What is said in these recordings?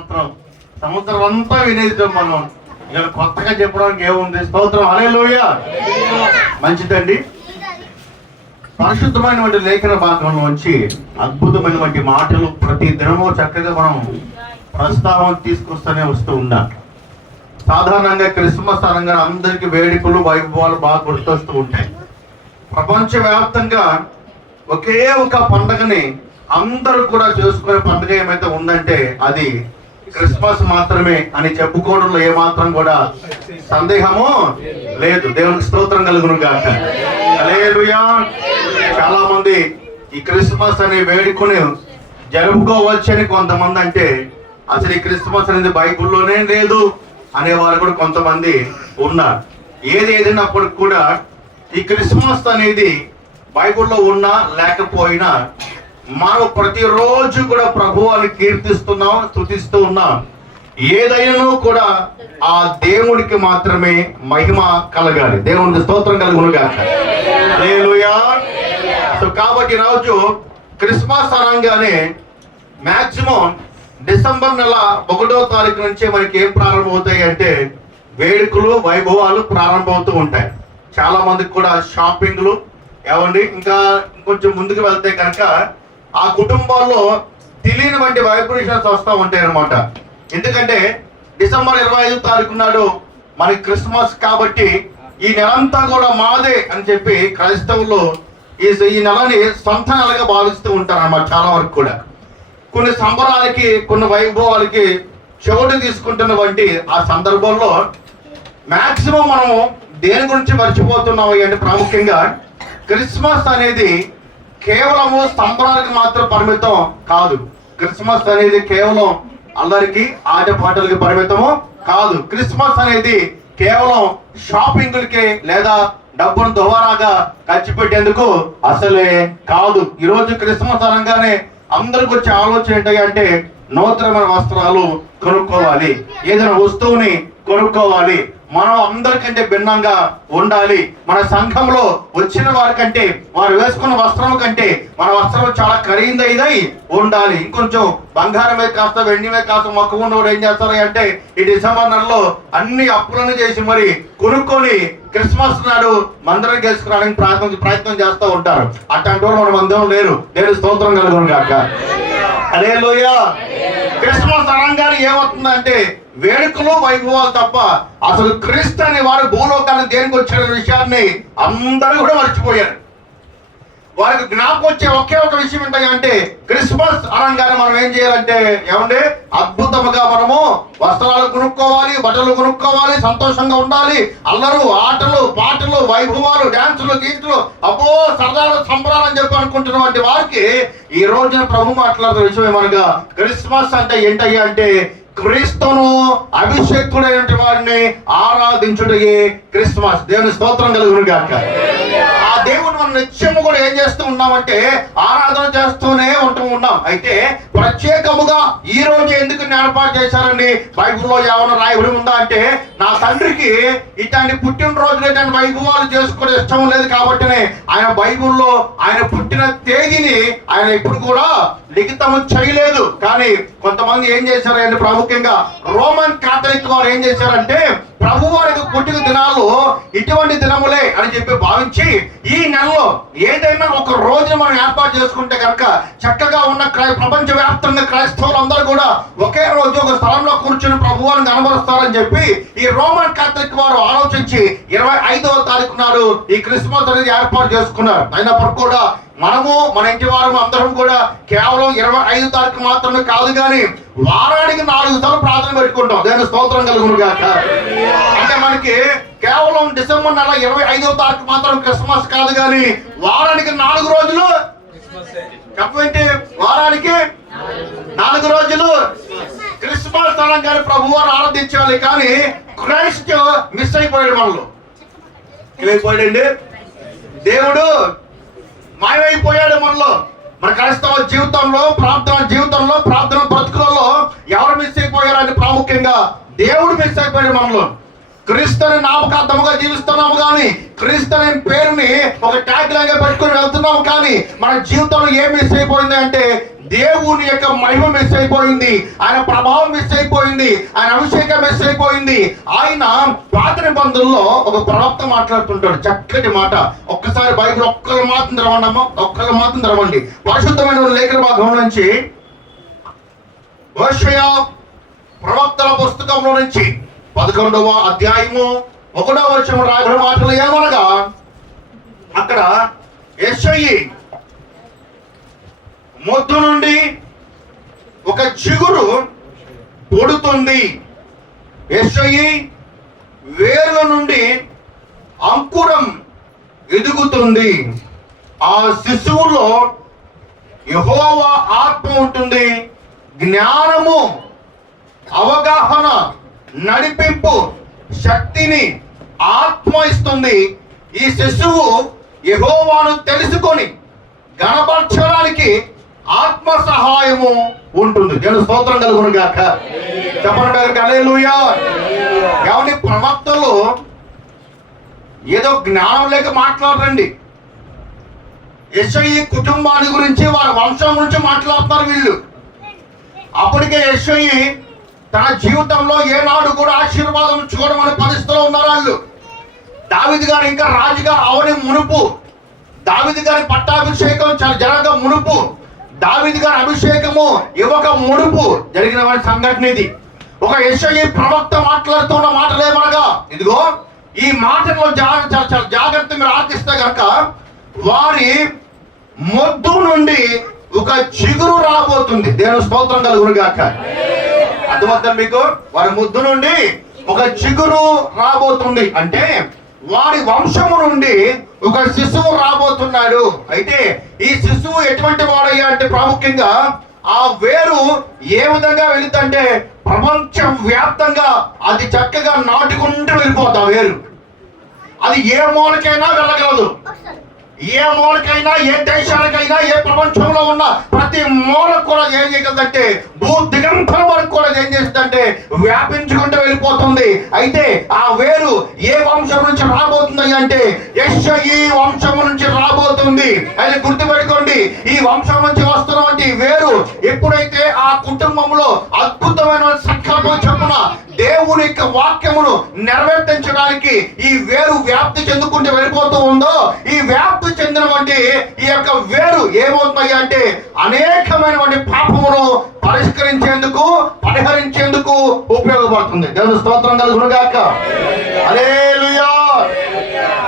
స్తోత్రం. సంవత్సరం అంతా వినేది మనం. ఇక్కడ కొత్తగా చెప్పడానికి ఏముంది? స్తోత్రం. లోయ మంచిదండి. పరిశుద్ధమైనటువంటి లేఖన భాగంలో వచ్చి అద్భుతమైనటువంటి మాటలు ప్రతి దినము చక్కగా మనం ప్రస్తావన తీసుకొస్తూనే వస్తూ ఉన్నాం సాధారణంగా క్రిస్మస్ అనగా అందరికి వేడుకలు వైభవాలు బాగా గుర్తొస్తూ ఉంటాయి. ప్రపంచవ్యాప్తంగా ఒకే ఒక పండగని అందరూ కూడా చేసుకునే పండుగ ఏమైతే ఉందంటే అది క్రిస్మస్ మాత్రమే అని చెప్పుకోవడంలో ఏమాత్రం కూడా సందేహము లేదు. దేవునికి స్తోత్రం కలుగును గాక. చాలా మంది ఈ క్రిస్మస్ అనే వేడుకొని జరుపుకోవచ్చని కొంతమంది అంటే అసలు ఈ క్రిస్మస్ అనేది బైబిల్లోనే లేదు అనేవారు కూడా కొంతమంది ఉన్నారు. ఏది ఏదైనప్పటికి కూడా ఈ క్రిస్మస్ అనేది బైబిల్లో ఉన్నా లేకపోయినా మనం ప్రతిరోజు కూడా ప్రభువాన్ని కీర్తిస్తున్నాం స్థుతిస్తూ ఉన్నాం. ఏదైనా కూడా ఆ దేవుడికి మాత్రమే మహిమ కలగాలి. దేవునికి స్తోత్రం కలుగునుగాక. సో కాబట్టి రోజు క్రిస్మస్ అనగానే మ్యాక్సిమం డిసెంబర్ నెల ఒకటో తారీఖు నుంచే మనకి ఏం ప్రారంభమవుతాయి అంటే వేడుకలు వైభవాలు ప్రారంభమవుతూ ఉంటాయి. చాలా మందికి కూడా షాపింగ్లు ఏమండి? ఇంకా కొంచెం ముందుకు వెళ్తే కనుక ఆ కుటుంబాల్లో తెలియని వంటి వైబ్రేషన్స్ వస్తూ ఉంటాయి అనమాట ఎందుకంటే డిసెంబర్ ఇరవై ఐదు తారీఖు నాడు మనకి క్రిస్మస్ కాబట్టి ఈ నెలంతా కూడా మాదే అని చెప్పి క్రైస్తవులు ఈ ఈ నెలని సొంత నెలగా భావిస్తూ ఉంటారు అన్నమాట చాలా వరకు కూడా. కొన్ని సంబరాలకి కొన్ని వైభవాలకి చెవుడు తీసుకుంటున్న వంటి ఆ సందర్భంలో మ్యాక్సిమం మనము దేని గురించి మర్చిపోతున్నాము అంటే ప్రాముఖ్యంగా క్రిస్మస్ అనేది కేవలము సంబరాలకు మాత్రం పరిమితం కాదు. క్రిస్మస్ అనేది కేవలం అందరికి ఆటపాటలకి పరిమితము కాదు. క్రిస్మస్ అనేది కేవలం షాపింగ్లకి లేదా డబ్బును దువారాగా ఖర్చు పెట్టేందుకు అసలే కాదు. ఈరోజు క్రిస్మస్ అనగానే అందరికి వచ్చే ఆలోచన ఏంటి అంటే నూతనమైన వస్త్రాలు కొనుక్కోవాలి. ఏదైనా వస్తువుని కొనుక్కోవాలి. మనం అందరికంటే భిన్నంగా ఉండాలి. మన సంఘంలో వచ్చిన వారికంటే వారు వేసుకున్న వస్త్రం కంటే మన వస్త్రం చాలా ఖరీదైనదై ఉండాలి. ఇంకొంచెం బంగారం మీద కాస్త వెండి మీద కాస్త మొక్క ఉన్నవాడు ఏం చేస్తారు అంటే ఈ డిసెంబర్ నెలలో అన్ని అప్పులను చేసి మరి కొనుక్కొని క్రిస్మస్ నాడు మందిరం గెలుచుకోవడానికి ప్రయత్నం ప్రయత్నం చేస్తూ ఉంటారు. అట్లాంటి వారు మన మందిరం లేరు. నేను స్తోత్రం కలుగును కాక అదే క్రిస్మస్ అనగానే ఏమవుతుందంటే వేడుకలు వైభవాలు తప్ప అసలు క్రీస్తు అనే వారు భూలోకాన్ని దేనికి వచ్చిన విషయాన్ని అందరూ కూడా మర్చిపోయారు. వారికి జ్ఞాపకం వచ్చే ఒకే ఒక విషయం ఏంటంటే అంటే క్రిస్మస్ అనగానే మనం ఏం చేయాలంటే ఏమంటే అద్భుతముగా మనము వస్త్రాలు కొనుక్కోవాలి బట్టలు కొనుక్కోవాలి సంతోషంగా ఉండాలి. అల్లరు ఆటలు పాటలు వైభవాలు డాన్సులు గీతులు అబ్బో సరదాలు సంబరాలు అని చెప్పి అనుకుంటున్నటువంటి వారికి ఈ రోజున ప్రభు మాట్లాడుతున్న విషయం ఏమనగా క్రిస్మస్ అంటే ఏంటయ్యా అంటే క్రీస్తును అభిషేకుడైన వారిని ఆరాధించుటయే క్రిస్మస్. దేవుని స్తోత్రం కలుగును గాక నిత్యము కూడా ఏం చేస్తూ ఉన్నామంటే ఆరాధన చేస్తూనే ఉంటూ ఉన్నాం. అయితే ప్రత్యేకముగా ఈ రోజు ఎందుకు ఏర్పాటు చేశారండి? బైబిల్లో ఏమైనా రాయబడి ఉందా అంటే నా తండ్రికి ఇట్లాంటి పుట్టినరోజులు ఇట్లాంటి వైభవాలు చేసుకునే ఇష్టం లేదు కాబట్టినే ఆయన బైబిల్లో ఆయన పుట్టిన తేదీని ఆయన ఇప్పుడు కూడా లిఖితము చేయలేదు. కానీ కొంతమంది ఏం చేశారంటే ప్రాముఖ్యంగా రోమన్ కాథలిక్ వారు ఏం చేశారంటే ప్రభు వారికి పుట్టిన దినాలు ఇటువంటి దినములే అని చెప్పి భావించి ఈ నెలలో ఏదైనా ఒక రోజు మనం ఏర్పాటు చేసుకుంటే కనుక చక్కగా ఉన్న క్రై ప్రపంచ వ్యాప్తంగా క్రైస్తవులందరూ కూడా ఒకే రోజు ఒక స్థలంలో కూర్చుని ప్రభువాన్ని కనబరుస్తారని చెప్పి ఈ రోమన్ కాథలిక్ వారు ఆలోచించి ఇరవై ఐదవ తారీఖు నాడు ఈ క్రిస్మస్ అనేది ఏర్పాటు చేసుకున్నారు. అయినప్పటికీ కూడా మనము మన ఇంటి వారము అందరం కూడా కేవలం ఇరవై ఐదు తారీఖు మాత్రమే కాదు కానీ వారానికి నాలుగు సార్లు ప్రార్థన పెట్టుకుంటాం. దేని స్తోత్రం కలుగును గాక అంటే మనకి కేవలం డిసెంబర్ నెల ఇరవై ఐదో తారీఖు మాత్రం క్రిస్మస్ కాదు కానీ వారానికి నాలుగు రోజులు కాబట్టి వారానికి నాలుగు రోజులు క్రిస్మస్ అనగానే ప్రభు వారు ఆరాధించాలి కానీ క్రైస్ట్ మిస్ అయిపోయాడు మనలో. ఏమైపోయాడండి? దేవుడు మాయమైపోయాడు మనలో. మన క్రైస్తవ జీవితంలో ప్రార్థన జీవితంలో ప్రార్థన బ్రతుకులలో ఎవరు మిస్ అయిపోయారు అని ప్రాముఖ్యంగా దేవుడు మిస్ అయిపోయాడు మనలో. క్రీస్తుని నామకార్థముగా జీవిస్తున్నాము కానీ క్రీస్తుని అనే పేరుని ఒక ట్యాగ్ లాగా పెట్టుకుని వెళ్తున్నాము కానీ మన జీవితంలో ఏం మిస్ అయిపోయింది అంటే దేవుని యొక్క మహిమ మిస్ అయిపోయింది ఆయన ప్రభావం మిస్ అయిపోయింది ఆయన అభిషేకం మిస్ అయిపోయింది. ఆయన పాత నిబంధనలో ఒక ప్రవక్త మాట్లాడుతుంటాడు చక్కటి మాట. ఒక్కసారి బైబిల్ ఒక్కరు మాత్రం తెరవండమ్మా ఒక్కరు మాత్రం తెరవండి. పరిశుద్ధమైన లేఖన భాగం నుంచి ప్రవక్తల పుస్తకంలో నుంచి పదకొండవ అధ్యాయము ఒకటో వచనం రాయబడిన మాటలు ఏమనగా అక్కడ ఎస్ఐ మొద్దు నుండి ఒక చిగురు పొడుతుంది. ఎస్ఐ వేర్ల నుండి అంకురం ఎదుగుతుంది. ఆ శిశువులో యహోవా ఆత్మ ఉంటుంది. జ్ఞానము అవగాహన నడిపింపు శక్తిని ఆత్మ ఇస్తుంది ఈ శిశువు యహోవాను తెలుసుకొని గణపరచడానికి ఆత్మ సహాయము ఉంటుంది. నేను స్తోత్రం కలుగును గాక. చెప్పండి హల్లెలూయా. కాబట్టి ప్రవక్తలు ఏదో జ్ఞానం లేక మాట్లాడరండి. యశ్వయి కుటుంబాన్ని గురించి వారి వంశం గురించి మాట్లాడుతున్నారు వీళ్ళు. అప్పటికే యశ్వయి తన జీవితంలో ఏనాడు కూడా ఆశీర్వాదం చూడమని పరిస్థితిలో ఉన్నారు వాళ్ళు. దావిది గారు ఇంకా రాజుగా అవని మునుపు దావిది గారి పట్టాభిషేకం జరగ మునుపు దావిది గారి అభిషేకము ఇవ్వక మునుపు జరిగిన వారి సంఘటన ఇది. ఒక యశ్వయి ప్రవక్త మాట్లాడుతున్న మాటలేమనగా ఇదిగో ఈ మాటలో జాగ్రత్త జాగ్రత్త మీరు ఆర్తిస్తే గనక వారి మొద్దు నుండి ఒక చిగురు రాబోతుంది. దేవుని స్తోత్రం కలుగురుగాక అర్థమవుతుంది మీకు? వారి ముద్దు నుండి ఒక చిగురు రాబోతుంది. అంటే వారి వంశము నుండి ఒక శిశువు రాబోతున్నాడు. అయితే ఈ శిశువు ఎటువంటి వాడయ్యా అంటే ప్రాముఖ్యంగా ఆ వేరు ఏ విధంగా వెళుతుంటే ప్రపంచం వ్యాప్తంగా అది చక్కగా నాటుకుంటూ వెళ్ళిపోతా వేరు. అది ఏ మూలకైనా వెళ్ళగలదు. ఏ మూలకైనా ఏ దేశానికైనా ఏ ప్రపంచంలో ఉన్న ప్రతి మూల కూడా ఏం చేయగలదంటే భూ దిగంతరం వరకు కూడా ఏం చేస్తుందంటే వ్యాపించుకుంటూ వెళ్ళిపోతుంది. అయితే ఆ వేరు ఏ వంశం నుంచి రాబోతుంది అంటే యశ్వయి వంశం నుంచి రాబోతుంది. అది గుర్తుపెట్టుకోండి ఈ వంశం నుంచి వస్తున్నటువంటి వేరు ఎప్పుడైతే ఆ కుటుంబంలో అద్భుతమైన సంకల్పం చెప్పున దేవుని యొక్క వాక్యమును నెరవేర్తించడానికి ఈ వేరు వ్యాప్తి చెందుకుంటే వెళ్ళిపోతూ ఉందో ఈ వ్యాప్తి చెందినటువంటి ఈ యొక్క వేరు ఏమవుతున్నాయి అంటే అనేకమైనటువంటి పాపమును పరిష్కరించేందుకు పరిహరించేందుకు ఉపయోగపడుతుంది. దేవుని స్తోత్రం కలుగునుగాక. అరే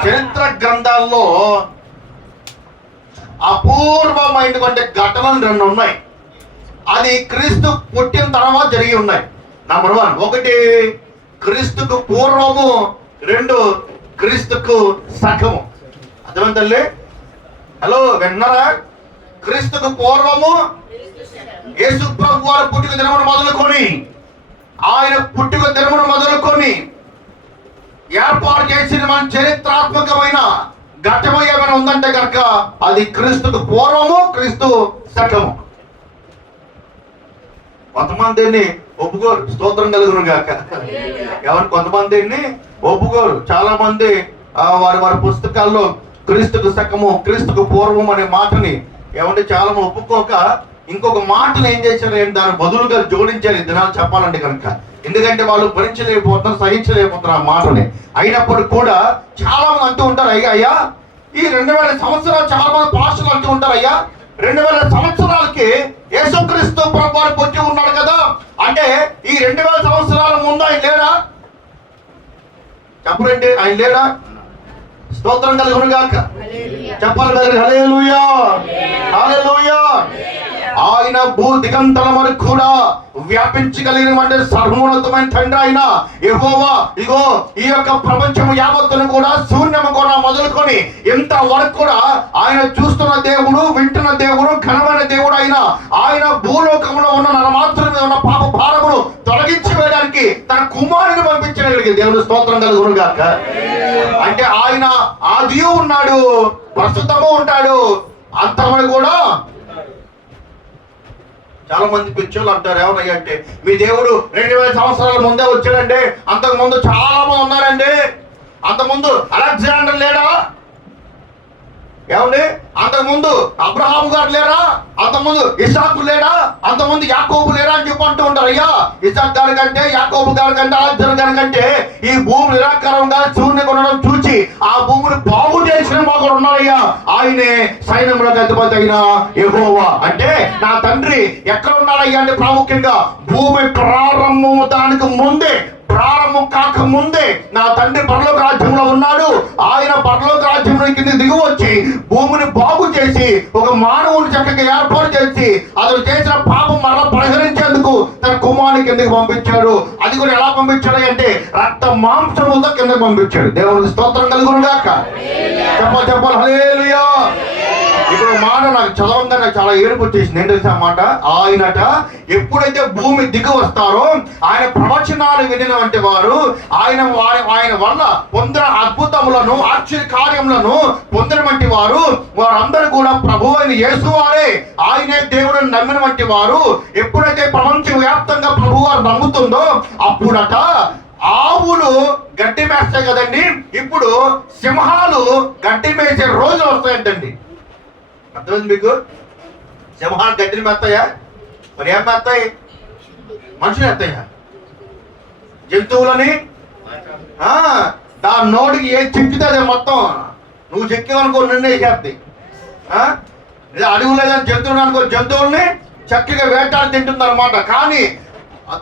చరిత్ర గ్రంథాల్లో అపూర్వమైనటువంటి ఘటనలు రెండు ఉన్నాయి. అది క్రీస్తు పుట్టిన తర్వాత జరిగి ఉన్నాయి. నంబర్ వన్ ఒకటి క్రీస్తుకు పూర్వము రెండు క్రీస్తుకు సగము. అర్థమైంది తల్లి? హలో విన్నారా? క్రీస్తుకు పూర్వము యేసు ప్రభు వారి పుట్టుక దినమును మొదలుకొని ఆయన పుట్టుక దినమును మొదలుకొని ఏర్పాటు చేసిన మన చరిత్రాత్మకమైన ఘట్టము ఏమైనా ఉందంటే కనుక అది క్రీస్తుకు పూర్వము క్రీస్తు సగము. కొంతమంది ఒప్పుకోరు. స్తోత్రం కలుగును గాక. ఎవరు కొంతమంది దీన్ని ఒప్పుకోరు. చాలా మంది వారి వారి పుస్తకాల్లో క్రీస్తుకు సకము క్రీస్తుకు పూర్వం అనే మాటని ఏమంటే చాలా ఒప్పుకోక ఇంకొక మాటను ఏం చేశారు ఏంటి? దాని బదులుగా జోడించారు ఈ దినాలు చెప్పాలంటే కనుక. ఎందుకంటే వాళ్ళు భరించలేకపోతున్నారు సహించలేకపోతున్నారు ఆ మాటని. అయినప్పుడు కూడా చాలా మంది అంటూ ఉంటారు అయ్యా అయ్యా ఈ రెండు వేల సంవత్సరాలు చాలా మంది పాస్టర్లు అంటూ ఉంటారు అయ్యా రెండు వేల సంవత్సరాలకి యేసుక్రీస్తు ప్రభు పుట్టి ఉన్నాడు కదా. అంటే ఈ రెండు వేల సంవత్సరాల ముందు ఆయన లేడా? చెప్పరండి ఆయన లేడా? స్తోత్రం కలుగును గాక చెప్పాలి కదా హల్లెలూయా. హల్లెలూయా. ఆయన భూ దిగంతల వరకు కూడా వ్యాపించగలిగినటువంటి సర్వోన్నతమైన తండ్రి ఆయన ఎగోవా ఇగో ఈ యొక్క ప్రపంచం యావత్తును కూడా శూన్యము కూడా మొదలుకొని ఇంత వరకు కూడా ఆయన చూస్తున్న దేవుడు వింటున్న దేవుడు ఘనమైన దేవుడు ఆయన ఆయన భూలోకంలో ఉన్న నరమాత్రం ఉన్న పాప భారమును తొలగించి వేయడానికి తన కుమారుని పంపించగలిగింది దేవుడు స్తోత్రం కలుగును గాక. అంటే ఆయన ఆది ఉన్నాడు ప్రస్తుతము ఉంటాడు. అంతమని కూడా చాలా మంది పిచ్చోళ్ళు అంటారు ఏమన్నాయి అంటే మీ దేవుడు రెండు వేల సంవత్సరాల ముందే వచ్చాడండి అంతకు ముందు చాలా మంది ఉన్నారండి. అంతకుముందు అలెగ్జాండర్ లేడా? ఏమండి? అంతకుముందు అబ్రహాం గారు లేరా? అంతకుముందు ఇసాకు లేడా? అంతకుముందు యాకోబు లేరా అని చెప్పి అంటూ ఉంటారు. అయ్యా ఇసాక్ గారి కంటే యాకోబు గారి కంటే అలెగ్జాండర్ గారి కంటే ఈ భూమి నిరాకారంగా శూన్యంగా కొనడం చూచి ఆ భూమిని బాగు చేసిన ఒకడు ఉన్నారయ్యా. ఆయనే సైన్యంలో అధిపతి అయిన ఎగోవా అంటే నా తండ్రి ఎక్కడ ఉన్నాడయ్యా అంటే ప్రాముఖ్యంగా భూమి ప్రారంభం దానికి ముందే ప్రారంభం కాక ముందే నా తండ్రి పరలోక రాజ్యంలో ఉన్నాడు. ఆయన పరలోక రాజ్యంలో కింద దిగి వచ్చి భూమిని బాగు చేసి ఒక మానవుని చక్కగా ఏర్పాటు చేసి అతను చేసిన పాపం మరలా పరిహరించేందుకు తన కుమారుని కిందకి పంపించాడు. అది కూడా ఎలా పంపించాడు అంటే రక్త మాంసములతో కిందకి పంపించాడు. దేవుని స్తోత్రం కలుగును గాక చెప్పాలి చెప్పాలి హల్లెలూయా. ఇప్పుడు మాట నాకు చదవంగా నాకు చాలా ఏడుపు వచ్చేసింది. ఏంటి తెలుసా మాట? ఆయనట ఎప్పుడైతే భూమి దిగి వస్తారో ఆయన ప్రవచనాలు వినిన వంటి వారు ఆయన వారి- ఆయన వల్ల పొందిన అద్భుతములను ఆశ్చర్య కార్యములను పొందిన వంటి వారు వారందరూ కూడా ప్రభు అయిన యేసు వారే. ఆయనే దేవుడిని నమ్మిన వంటి వారు. ఎప్పుడైతే ప్రపంచ వ్యాప్తంగా ప్రభు వారు నమ్ముతుందో అప్పుడట ఆవులు గడ్డి మేస్తాయి కదండి. ఇప్పుడు సింహాలు గడ్డి మేసే రోజులు వస్తాయంటండి. అర్థమైంది మీకు? సింహాలు గడ్డిని మెత్తాయా? మరి ఏం మెత్తాయి? మనుషులు ఎత్తాయా జంతువులని? ఆ, దాని నోటికి ఏం చెక్కితే అదే మొత్తం. నువ్వు చెక్కేవనుకో నిన్నే చేస్తాయి అడుగు లేదని జంతువులు అనుకో జంతువుల్ని చక్కగా వేటాడి తింటుంది అనమాట కానీ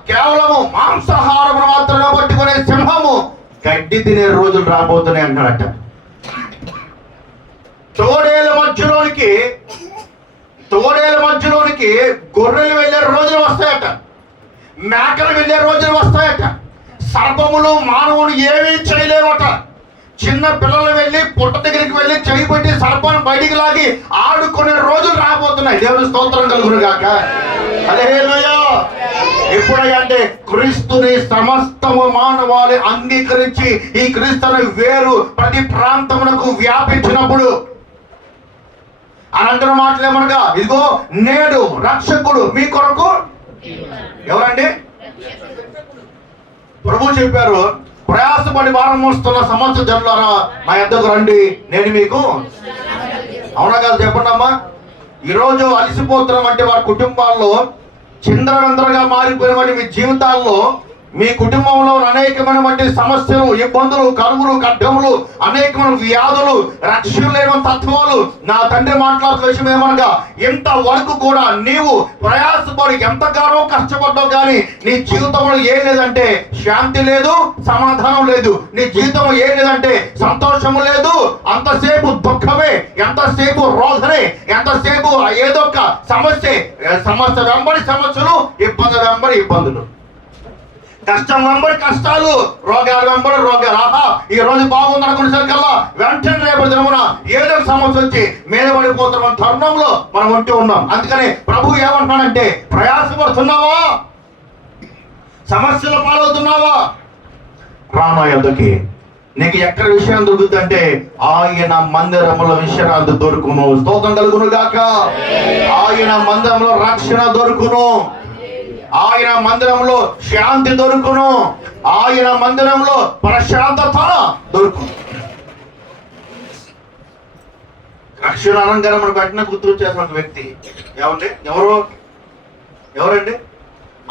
కేవలము మాంసాహారం మాత్రమే పట్టుకునే సింహము గడ్డి తినే రోజులు రాబోతున్నాయి అంటాడట తోడేల మధ్యలోనికి తోడేల మధ్యలోనికి గొర్రెలు వెళ్ళే రోజులు వస్తాయట. మేకలు వెళ్ళే రోజులు వస్తాయట. సర్పములు మానవులు ఏమీ చేయలేవట. చిన్న పిల్లలు వెళ్ళి పుట్ట దగ్గరికి వెళ్ళి చేయి పెట్టి సర్పాన్ని బయటికి లాగి ఆడుకునే రోజులు రాబోతున్నాయి. దేవుని స్తోత్రం కలుగురు గాక హల్లెలూయా. ఎప్పుడంటే అంటే క్రీస్తుని సమస్తము మానవాళి అంగీకరించి ఈ క్రీస్తుని వేరు ప్రతి ప్రాంతమునకు వ్యాపించినప్పుడు అనంతరం మాటలు ఇదిగో నేడు రక్షకుడు మీ కొరకు. ఎవరండి? ప్రభు చెప్పారు ప్రయాసపడి భారం మోస్తున్న సమస్త జనులారా నా ఎద్దకు రండి నేను మీకు. అవునా కాదు చెప్పండి అమ్మా. ఈరోజు అలసిపోతున్నాం అంటే వారి కుటుంబాల్లో చిందరవందరగా మారిపోయిన మీ జీవితాల్లో మీ కుటుంబంలో అనేకమైనటువంటి సమస్యలు ఇబ్బందులు కరువులు ఖడ్గములు అనేకమైన వ్యాధులు రక్షణ తత్వాలు నా తండ్రి మాట్లాడుతున్న విషయం ఏమనగా ఇంత వరకు కూడా నీవు ప్రయాసపడి ఎంతగానో కష్టపడ్డావు కానీ నీ జీవితంలో ఏం లేదంటే శాంతి లేదు సమాధానం లేదు. నీ జీవితంలో ఏం లేదంటే సంతోషం లేదు అంతసేపు దుఃఖమే ఎంతసేపు రోధనే ఎంతసేపు ఏదో ఒక సమస్య సమస్య వెంబడి సమస్యలు ఇబ్బంది వెంబడి ఇబ్బందులు. కష్టం వెంబడి కష్టాలు రోగాలు వెంబడి రోగాలు. ఆహా ఈ రోజు బాగుంది అనుకునేసరికల్లా వెంటనే రేపటి దినమున ఏదో సమస్య వచ్చి మీద పడిపోతున్న తరుణంలో మనం ఉంటూ ఉన్నాం. అందుకని ప్రభు ఏమంటున్నాడంటే ప్రయాసపడుతున్నావా? సమస్యలు పాలవుతున్నావా? రానా నీకు ఎక్కడ విషయం దొరుకుతుందంటే ఆయన మందిరముల విషయాలు దొరుకును స్తోత్రం కలుగును గాక. ఆయన మందిరంలో రక్షణ దొరుకును. ఆయన మందిరంలో శాంతి దొరుకును. ఆయన మందిరంలో ప్రశాంతత దొరుకును. రక్షణ అలంకారం మన వెంటనే గుర్తు చేసిన వ్యక్తి. ఏమండి? ఎవరు? ఎవరండి?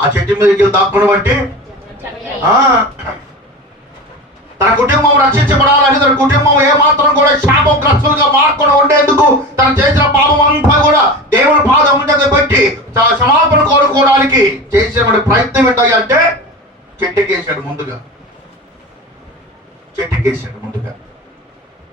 ఆ చెట్టు మీదకి దాక్కుని బట్టి? ఆ, తన కుటుంబం రక్షించబడాలని తన కుటుంబం ఏమాత్రం కూడా శాపగ్రస్తులుగా మార్కుండా ఉండేందుకు తను చేసిన పాపం అంతా కూడా దేవుని పాదం ఉండేది పెట్టి తన క్షమాపణ కోరుకోవడానికి చేసిన ప్రయత్నం ఏంటంటే అంటే చెట్టుకేసాడు ముందుగా. చెట్టుకేసాడు ముందుగా.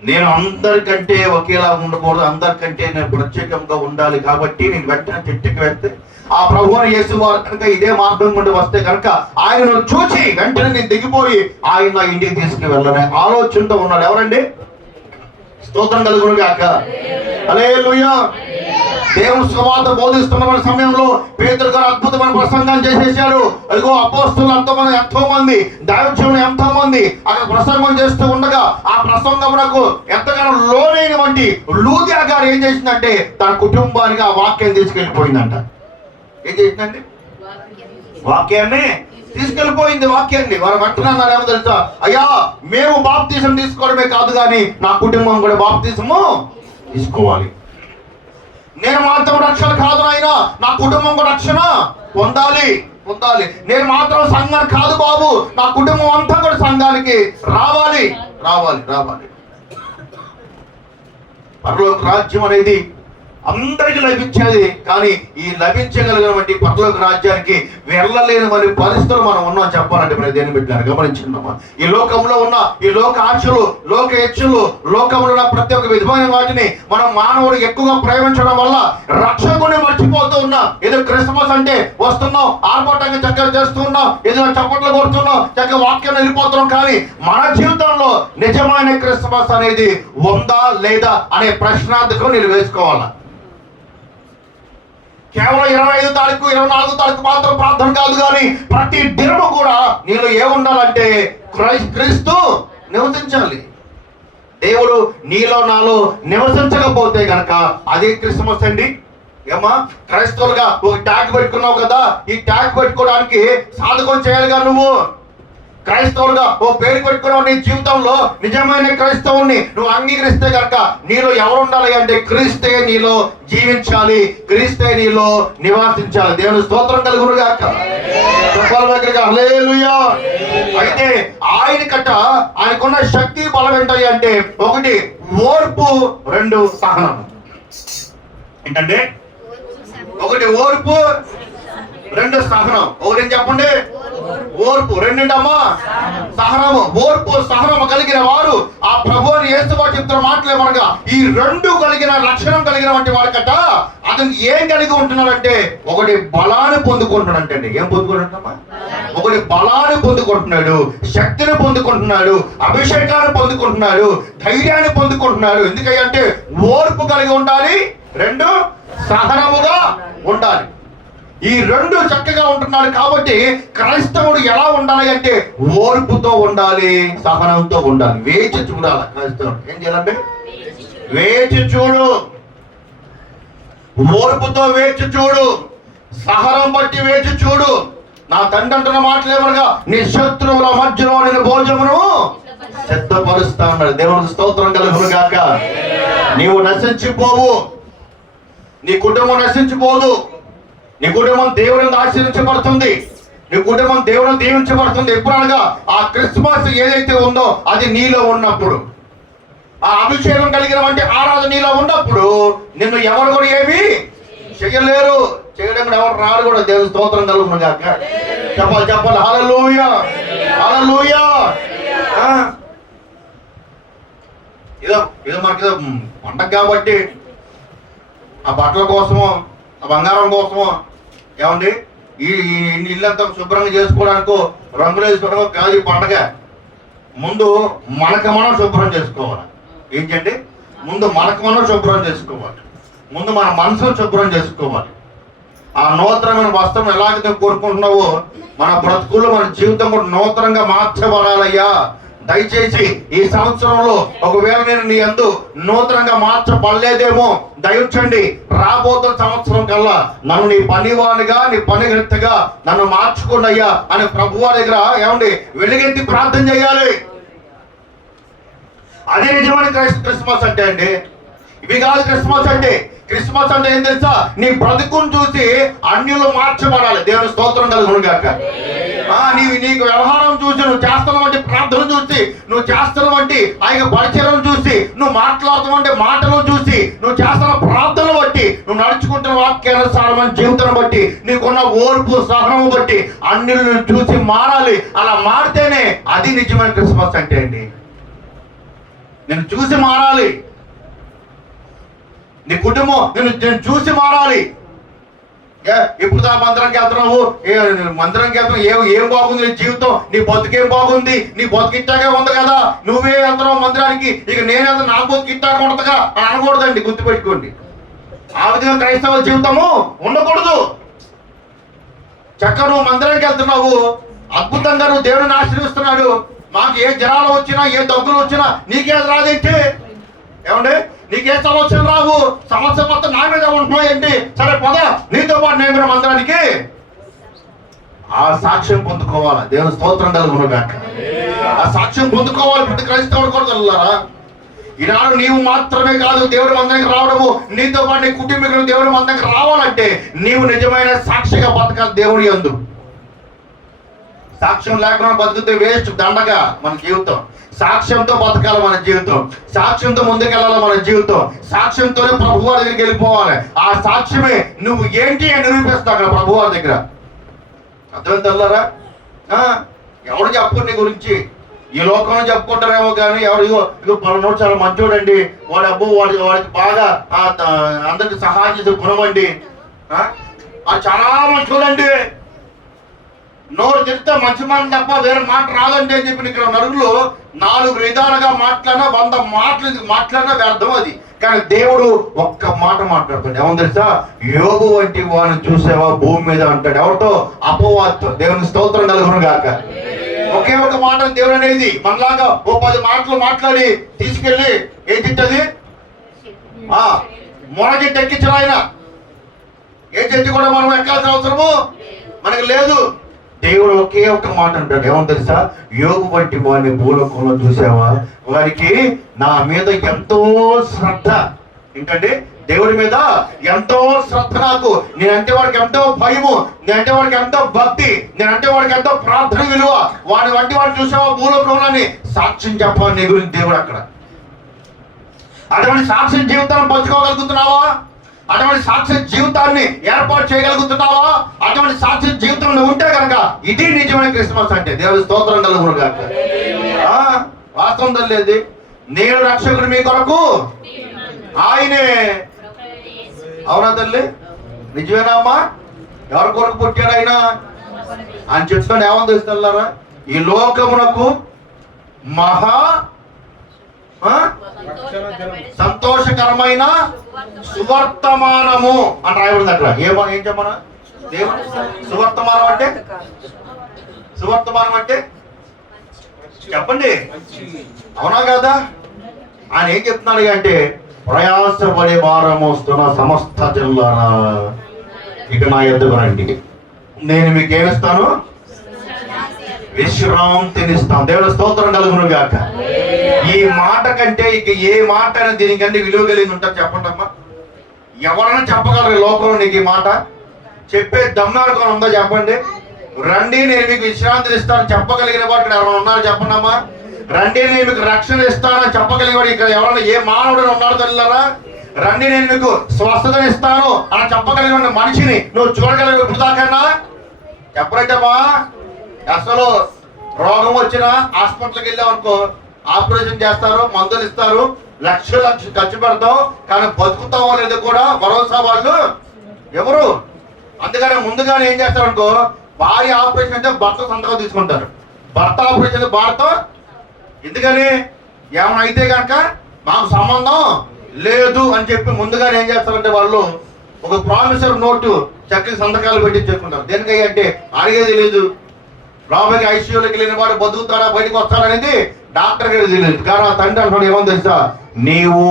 నేను అందరికంటే ఒకేలా ఉండకూడదు అందరికంటే నేను ప్రత్యేకంగా ఉండాలి కాబట్టి నేను వెంటనే చెట్టుకి వెళ్తే ఆ ప్రభువుని యేసు వారు కనుక ఇదే మార్గం నుండి వస్తే కనుక ఆయనను చూచి వెంటనే నేను దిగిపోయి ఆయన నా ఇంటికి తీసుకుని వెళ్ళనే. ఆలోచనతో ఉన్నాడు. ఎవరండి? స్తోత్రం కలుగును గాక హల్లెలూయా. దేవుని సువార్త బోధిస్తున్న సమయంలో పేదరు గారు అద్భుతమైన ప్రసంగం చేసేసాడు. అదిగో అపోస్తులు ఎంతో మంది ఎంతో మంది దైవజనులు ఎంతో మంది అక్కడ ప్రసంగం చేస్తూ ఉండగా ఆ ప్రసంగమునకు ఎంతగానో లోనైనటువంటి లూదియా గారు ఏం చేసిందంటే తన కుటుంబానికి ఆ వాక్యం తీసుకెళ్ళిపోయిందంట. ఏం చేసిందండి? వాక్యాన్ని తీసుకెళ్ళిపోయింది వాక్యాన్ని. వారు అంటున్నారు ఏమో తెలుసా? అయ్యా మేము బాప్తీసం తీసుకోవడమే కాదు కానీ నా కుటుంబం కూడా బాప్తీసము తీసుకోవాలి. నేను మాత్రం రక్షణ కాదు అయినా నా కుటుంబం కూడా రక్షణ పొందాలి పొందాలి. నేను మాత్రం సంఘం కాదు బాబు. నా కుటుంబం అంతా కూడా సంఘానికి రావాలి రావాలి రావాలి. పరలోక రాజ్యం అనేది అందరికి లభించేది కానీ ఈ లభించగలిగినటువంటి పరలోక రాజ్యానికి వెళ్ళలేని మరి పరిస్థితులు మనం ఉన్నాం చెప్పాలంటే మరి దేని పెట్టారు గమనించిందమ్మా ఈ లోకంలో ఉన్న ఈ లోక ఆశలు లోక హెచ్చులు లోకంలో ఉన్న ప్రతి ఒక్క విధమైన వాటిని మనం మానవుడు ఎక్కువగా ప్రేమించడం వల్ల రక్షకుని మర్చిపోతూ ఉన్నాం. ఏదో క్రిస్మస్ అంటే వస్తున్నాం ఆర్భాటంగా చక్కగా చేస్తూ ఉన్నాం ఏదో చప్పట్లు కొడుతున్నాం చక్కగా వాక్యం వెళ్ళిపోతున్నాం. కానీ మన జీవితంలో నిజమైన క్రిస్మస్ అనేది ఉందా లేదా అనే ప్రశ్నార్థకం నేను వేసుకోవాలా? కేవలం ఇరవై ఐదు తారీఖు ఇరవై నాలుగు తారీఖు మాత్రం ప్రార్థన కాదు కానీ ప్రతి దినము కూడా నీలో ఏముండాలంటే క్రై- క్రీస్తు నివసించాలి. దేవుడు నీలో నాలో నివసించకపోతే గనక అదే క్రిస్మస్ అండి. ఏమా క్రైస్తవులుగా ఒక ట్యాగ్ పెట్టుకున్నావు కదా ఈ ట్యాగ్ పెట్టుకోవడానికి సాధకం చేయాలిగా నువ్వు. క్రైస్తవులుగా ఓ పేరు పెట్టుకున్నావు నీ జీవితంలో నిజమైన క్రైస్తవుని నువ్వు అంగీకరిస్తే కనుక నీలో ఎవరు ఉండాలి అంటే క్రీస్తే నీలో జీవించాలి క్రీస్తే నీలో నివాసించాలి. దేవుని స్తోత్రం కలుగును గాక అయితే ఆయన కట్ట ఆయనకున్న శక్తి బలం ఏంటయ్యా అంటే ఒకటి ఓర్పు రెండు సహనం. ఏంటంటే? ఒకటి ఓర్పు రెండు సహనం. ఒకటి చెప్పండి? ఓర్పు రెండింటమ్మా. సహనము ఓర్పు సహనము కలిగిన వారు ఆ ప్రభు అని యేసువా చెప్తున్న మాటలేమనగా ఈ రెండు కలిగిన లక్షణం కలిగిన వంటి వాడికట అతను ఏం కలిగి ఉంటున్నాడంటే ఒకటి బలాన్ని పొందుకుంటున్నాడంటే ఏం పొందుకుంటున్నామా ఒకటి బలాన్ని పొందుకుంటున్నాడు శక్తిని పొందుకుంటున్నాడు అభిషేకాన్ని పొందుకుంటున్నాడు ధైర్యాన్ని పొందుకుంటున్నాడు. ఎందుకంటే ఓర్పు కలిగి ఉండాలి రెండు సహనముగా ఉండాలి. ఈ రెండు చక్కగా ఉంటున్నాడు కాబట్టి క్రైస్తవుడు ఎలా ఉండాలి అంటే ఓర్పుతో ఉండాలి సహనంతో ఉండాలి. వేచి చూడాలి క్రైస్తవుడు. ఏం చేయాలంటే? వేచి చూడు. ఓర్పుతో వేచి చూడు. సహనం బట్టి వేచి చూడు. నా తండ్రి అంటున్న మాటలేమనగా నీ శత్రువుల మధ్యలో నేను భోజనమును సిద్ధపరుస్తా ఉన్నాడు దేవుని స్తోత్రం కలుగును కాక నీవు నశించిపోవు. నీ కుటుంబం నశించిపోదు. నీ కుటుంబం దేవుని ఆశీర్వించబడుతుంది నీ కుటుంబం దేవుని దీవించబడుతుంది. ఎప్పుడనగా ఆ క్రిస్మస్ ఏదైతే ఉందో అది నీలో ఉన్నప్పుడు. ఆ అభిషేకం కలిగిన వంటి ఆరాధన నీలో ఉన్నప్పుడు నిన్ను ఎవరు కూడా ఏమి చేయలేరు. చేయడం కూడా ఎవరు రారు కూడా. దేవుని స్తోత్రం కలుగును కాక చెప్పాలి చెప్పాలి. హల్లెలూయ. హల్లెలూయ. ఇదో ఇదో మనకి పండగ కాబట్టి ఆ బట్టల కోసమో ఆ బంగారం కోసం ఏమండి? ఈ ఇల్లంతా శుభ్రంగా చేసుకోవడానికి రంగులు వేసుకోవడానికో కాదు ఈ పండగ. ముందు మనకు మనం శుభ్రం చేసుకోవాలి. ఏంటంటే ముందు మనకు మనం శుభ్రం చేసుకోవాలి. ముందు మన మనసును శుభ్రం చేసుకోవాలి. ఆ నూతనమైన వస్త్రం ఎలాగైతే కోరుకుంటున్నావో మన బ్రతుకుల్లో మన జీవితం కూడా నూతనంగా మార్చబడాలయ్యా. దయచేసి ఈ సంవత్సరంలో ఒకవేళ నేను నీ అందు నూతనంగా మార్చబడలేదేమో దయచండి రాబోతున్న సంవత్సరం కల్లా నన్ను నీ పనివానిగా నీ పనిగత్తగా నన్ను మార్చుకోండి అయ్యా అని ప్రభువా దగ్గర ఏమండి వెలుగెత్తి ప్రార్థన చేయాలి. అదే నిజమైన క్రైస్- క్రిస్మస్ అంటే అండి. ఇవి కాదు క్రిస్మస్ అంటే. క్రిస్మస్ అంటే ఏం తెలుసా? నీ బ్రతుకును చూసి అన్యులు మార్చబడాలి. దేవుని స్తోత్రం కలుగునుగాక నీవు నీకు వ్యవహారం చూసి నువ్వు చేస్తాను వంటి ప్రార్థన చూసి నువ్వు చేస్తాను వంటి ఆయన పరిచయం చూసి నువ్వు మాట్లాడుతున్న మాటలు చూసి నువ్వు చేస్తున్న ప్రార్థనలు బట్టి నువ్వు నడుచుకుంటున్న వాక్యానుసారమైన జీవితం బట్టి నీకున్న ఓర్పు సహనం బట్టి అన్యులను చూసి మారాలి. అలా మారితేనే అది నిజమైన క్రిస్మస్ అంటే అండి. నేను చూసి మారాలి. నీ కుటుంబం నేను నేను చూసి మారాలి. ఏ, ఇప్పుడు దా మందిరంకి వెళ్తున్నావు ఏ మందిరంకి వెళ్తున్నావు ఏం ఏం బాగుంది నీ జీవితం? నీ బతుకేం బాగుంది? నీ బతుకిట్టాగా ఉంది కదా. నువ్వే వెళ్తున్నావు మందిరానికి ఇక నేను వెళ్తాను నా బతుకు ఇట్టాగా ఉండదుగా అని అనకూడదండి గుర్తుపెట్టుకోండి. ఆ విధంగా క్రైస్తవ జీవితము ఉండకూడదు. చక్క నువ్వు మందిరానికి వెళ్తున్నావు. అద్భుతంగా నువ్వు దేవుడిని ఆశ్రయిస్తున్నాడు మాకు ఏ జనాలు వచ్చినా ఏ దగ్గులు వచ్చినా నీకే రాదేంటి? ఏమండి? నీకే సమస్యలు రావు? సమస్య మొత్తం నా మీద ఉంటున్నావు ఏంటి సరే పద. నీతో పాటు నేను కూడా మందిరానికి ఆ సాక్ష్యం పొందుకోవాలి. దేవుని స్తోత్రం కలుగును ఆ సాక్ష్యం పొందుకోవాలి ప్రతి క్రైస్తవుడు కూడా కలుగుతారా ఈనాడు నీవు మాత్రమే కాదు దేవుడి మందరికి రావడము. నీతో పాటు నీ కుటుంబీకులు దేవుడి మందరికి రావాలంటే నీవు నిజమైన సాక్షిగా బతకాలి దేవుడి యందు. సాక్ష్యం లేకుండా బతికితే వేస్ట్ దండగా మన జీవితం. సాక్ష్యంతో బతకాలి మన జీవితం. సాక్ష్యంతో ముందుకెళ్ళాలి మన జీవితం. సాక్ష్యంతోనే ప్రభువారి దగ్గరికి వెళ్ళిపోవాలి. ఆ సాక్ష్యమే నువ్వు ఏంటి అని నిరూపిస్తావు అక్కడ ప్రభువారి దగ్గర. అర్థమైందల్లారా ఎవడు చెప్పు నీ గురించి? ఈ లోకంలో చెప్పుకుంటారేమో కానీ ఎవరు ఇగో ఇగో పలానోడు చాలా మంచోడండి. వాడి అబ్బు వాడి వాడికి బాగా అందరికి సహాయం చేసే గుణమండి అది ఆ, ఆ చాలా మంచోడండి. నోరు చెప్తే మంచి మాట తప్ప వేరే మాట రాదండి అని చెప్పి ఇక్కడ నరుగులు నాలుగు విధాలుగా మాట్లాడినా వంద మాటలు మాట్లాడినా వ్యర్థం అది. కానీ దేవుడు ఒక్క మాట మాట్లాడుతాడు. ఏమని తెలుసా? యోగు వంటి వాడిని చూసావా? భూమి మీద అంటాడు. ఎవరితో? అపవాదతో. దేవుని స్తోత్రం నలుగురు గాక. ఒకే ఒక మాట దేవుడు అనేది మనలాగా ఓ పది మాటలు మాట్లాడి తీసుకెళ్ళి ఏం తిట్టది? ఆ మొన చెట్టు ఆయన. ఏ చెట్టు కూడా మనం ఎక్కాల్సిన అవసరము? మనకి లేదు. దేవుడు ఒకే ఒక్క మాట అంటాడు. ఏమో తెలుసా? యోగు వంటి వారిని భూలోకంలో చూసావా? వారికి నా మీద ఎంతో శ్రద్ధ. ఏంటంటే దేవుడి మీద ఎంతో శ్రద్ధ నాకు. నేనంటే వాడికి ఎంతో భయము. నేనంటే వాడికి ఎంతో భక్తి. నేనంటే వాడికి ఎంతో ప్రార్థన విలువ. వాడి వంటి వాడిని చూసావా భూలోకంలోని? సాక్ష్యం చెప్పాలి నీ గురించి దేవుడు అక్కడ. అటువంటి సాక్ష్యం జీవితాన్ని పంచుకోగలుగుతున్నావా? అటువంటి సాక్ష్య జీవితాన్ని ఏర్పాటు చేయగలుగుతున్నావా? అటువంటి సాక్ష్య జీవితంలో ఉంటే కనుక ఇది నిజమైన క్రిస్మస్ అంటే. దేవుడి స్తోత్రం కలుగును గాక ఆ, వాస్తవం తెలియదు. నేను రక్షకుడు మీ కొరకు. ఆయనే. అవునా తల్లి? నిజమేనా అమ్మా? ఎవరి కొరకు పుట్టాడు ఆయన? అని చెప్తాను ఏమని తెలుస్తున్నారా ఈ లోకమునకు మహా సంతోషకరమైన సువర్తమానము అని రాయబడింది అక్కడ. ఏమో ఏం చెప్పనా? దేవుడు సువర్తమానం అంటే? సువర్తమానం అంటే? చెప్పండి. అవునా కదా? ఆయన ఏం చెప్తున్నాడు అంటే ప్రయాసపడే భారం వస్తున్న సమస్త జిల్లా ఇక నా ఎద్దుకు రండి. నేను మీకు ఏమిస్తాను విశ్రాంతినిస్తాను దేవుడు స్తోత్రం కలుగును గాక. ఈ మాట కంటే ఇక ఏ మాట అయినా దీనికంటే విలువ కలిగి ఉంటుంది చెప్పండి అమ్మా. ఎవరైనా చెప్పగలరు లోకంలో నీకు ఈ మాట? చెప్పే దమ్మాడుకొని ఉందో చెప్పండి? రండి నేను మీకు విశ్రాంతిని ఇస్తాను చెప్పగలిగిన వాడు ఇక్కడ ఎవరైనా ఉన్నారు చెప్పండి అమ్మా. రండి నేను మీకు రక్షణ ఇస్తానని చెప్పగలిగిన వాడు ఇక్కడ ఎవరైనా ఏ మానవుడు ఉన్నాడు తల్లిలారా రండి నేను మీకు స్వస్థతను ఇస్తాను అని చెప్పగలిగిన మనిషిని నువ్వు చూడగలిగిన ఇప్పుడు దాకన్నా చెప్పరైతేమా అసలు రోగం వచ్చినా హాస్పిటల్కి వెళ్ళాం అనుకో ఆపరేషన్ చేస్తారు మందులు ఇస్తారు లక్ష లక్ష ఖర్చు పెడతాం కానీ బతుకుతామో లేదో కూడా భరోసా వాళ్ళు ఎవరు? అందుకని ముందుగానే ఏం చేస్తారు అనుకో భార్య ఆపరేషన్ అయితే భర్త సంతకం తీసుకుంటారు. భర్త ఆపరేషన్ అయితే భారత? ఎందుకని? ఏమైనా అయితే కనుక మాకు సంబంధం లేదు అని చెప్పి ముందుగానే ఏం చేస్తారంటే వాళ్ళు ఒక ప్రామిసర్ నోటు చక్కగా సంతకాలు పెట్టి చెప్పుకుంటారు దేనికై అంటే అడిగేది లేదు. లోపలికి ఐసీయూలోకి వెళ్ళిన వాడు బతుకుతాడా బయటకు వస్తాడనేది డాక్టర్ గారికి తెలియదు. కానీ ఆ తండ్రి అంటున్నాడు ఏమో తెలుసా? నీవు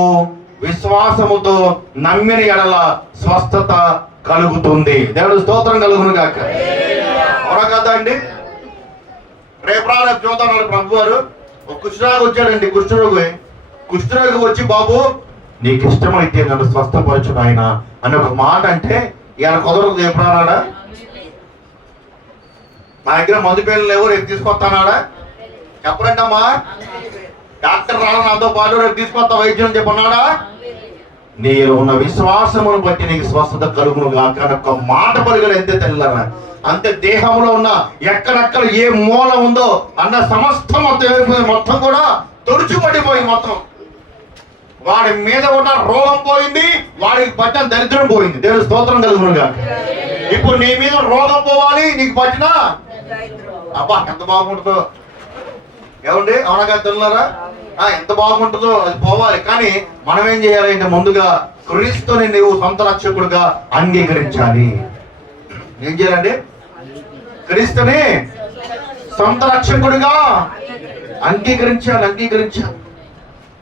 విశ్వాసముతో నమ్మిన ఎడల స్వస్థత కలుగుతుంది. దేవుడు స్తోత్రం కలుగును కాక అవునా కదా అండి? రేపు చూద్దాం ప్రభు గారు. ఒక కుష్ఠరోగి వచ్చాడండి కుష్ఠరోగి కుష్ఠరోగి వచ్చి బాబు నీకు ఇష్టమైతే నన్ను స్వస్థపరచు ఆయన అని ఒక మాట అంటే ఇవాళ కుదరదు రేపరాడా మా దగ్గర మందు పేర్లు లేవు రేపు తీసుకొస్తానాడా చెప్పరంటమ్మా డాక్టర్ రాను నాతో పాటు రేపు తీసుకొస్తా వైద్యం చెప్పన్నాడా? నీలో ఉన్న విశ్వాసమును బట్టి నీకు స్వస్థత కలుగును కాక ఒక ఒక్క మాట పలుకులు ఎంత తెల్లరా అంతే దేహంలో ఉన్న ఎక్కడెక్కడ ఏ మూల ఉందో అన్న సమస్తం మొత్తం మొత్తం కూడా తొడుచుపడిపోయింది మొత్తం. వాడి మీద ఉన్న రోగం పోయింది వాడికి పట్టిన దరిద్రం పోయింది. దేవుడు స్తోత్రం కలుగును ఇప్పుడు నీ మీద రోగం పోవాలి నీకు పట్టిన అబ్బా ఎంత బాగుంటుందో. ఏమండి? అవునగా తిన్నారా ఆ, ఎంత బాగుంటుందో అది పోవాలి. కానీ మనం ఏం చేయాలి? అంటే ముందుగా క్రీస్తుని నీవు సొంత రక్షకుడుగా అంగీకరించాలి. ఏం చేయాలండి? క్రీస్తుని సొంత రక్షకుడుగా అంగీకరించాలి అంగీకరించాలి.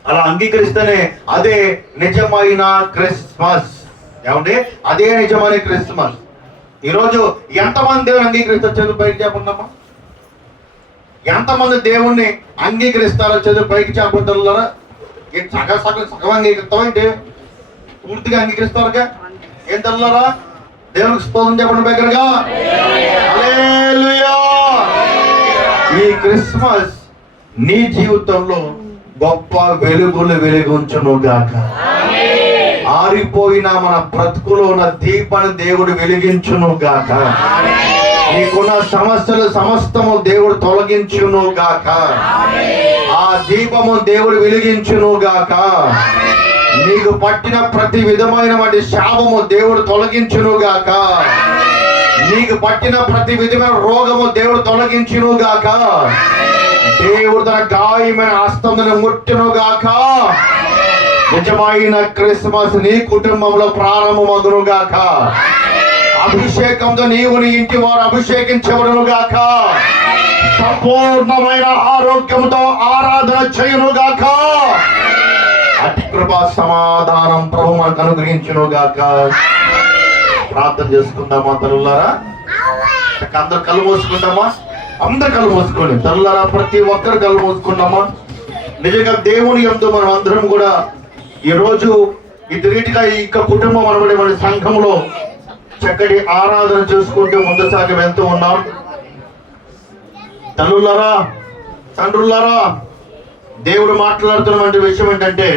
అలా అంగీకరిస్తేనే అదే నిజమైన క్రిస్మస్. ఏమండి? అదే నిజమైన క్రిస్మస్. ఈరోజు ఎంతమంది దేవుని అంగీకరిస్తారు? చదువు పైకి చెప్పండమ్మా ఎంతమంది దేవుణ్ణి అంగీకరిస్తారో చదువు పైకి చెప్పొద్దులారా సగం సగం సగం అంగీకరిస్తావా ఏంటి? పూర్తిగా అంగీకరిస్తారుగా? ఏం తెల్లారా దేవునికి స్తోత్రం చెప్పండి దగ్గరగా ఈ క్రిస్మస్ నీ జీవితంలో గొప్ప వెలుగులు వెలుగుంచును గాక ఆరిపోయిన మన బ్రతుకులో ఉన్న దీపాన్ని దేవుడు వెలిగించును గాక. నీకున్న సమస్యలు సమస్తము దేవుడు తొలగించును గాక. ఆ దీపము దేవుడు వెలిగించును గాక. నీకు పట్టిన ప్రతి విధమైన వాటి శాపము దేవుడు తొలగించును గాక. నీకు పట్టిన ప్రతి విధమైన రోగము దేవుడు తొలగించును గాక. దేవుడు తన గాయమైన హస్తమును ముట్టును గాక. నిజమైన క్రిస్మస్ నీ కుటుంబంలో ప్రారంభమగును గాక అభిషేకంతో నీవు నీ ఇంటి వారు అభిషేకించబడును గాక సంపూర్ణమైన ఆరోగ్యంతో ఆరాధన చేయును గాక అతి కృపా సమాధానం ప్రభు మనకు అనుగ్రహించును గాక ప్రార్థన చేసుకుందామా తల్లులారా అందరు కళ్ళు మోసుకుందామా? అందరు కళ్ళు మోసుకోండి. తల్లులారా ప్రతి ఒక్కరు కళ్ళు మోసుకుందామా? నిజంగా దేవుని ఎంతో మనం అందరం కూడా ఈరోజు ఇద్దరిగా ఇది రీతిగా ఈ కుటుంబం అనబడే మన సంఘంలో చక్కటి ఆరాధన చేసుకుంటూ ముందు సాగి వెళ్తూ ఉన్నాం. తల్లులారా తండ్రులారా దేవుడు మాట్లాడుతున్నటువంటి విషయం ఏంటంటే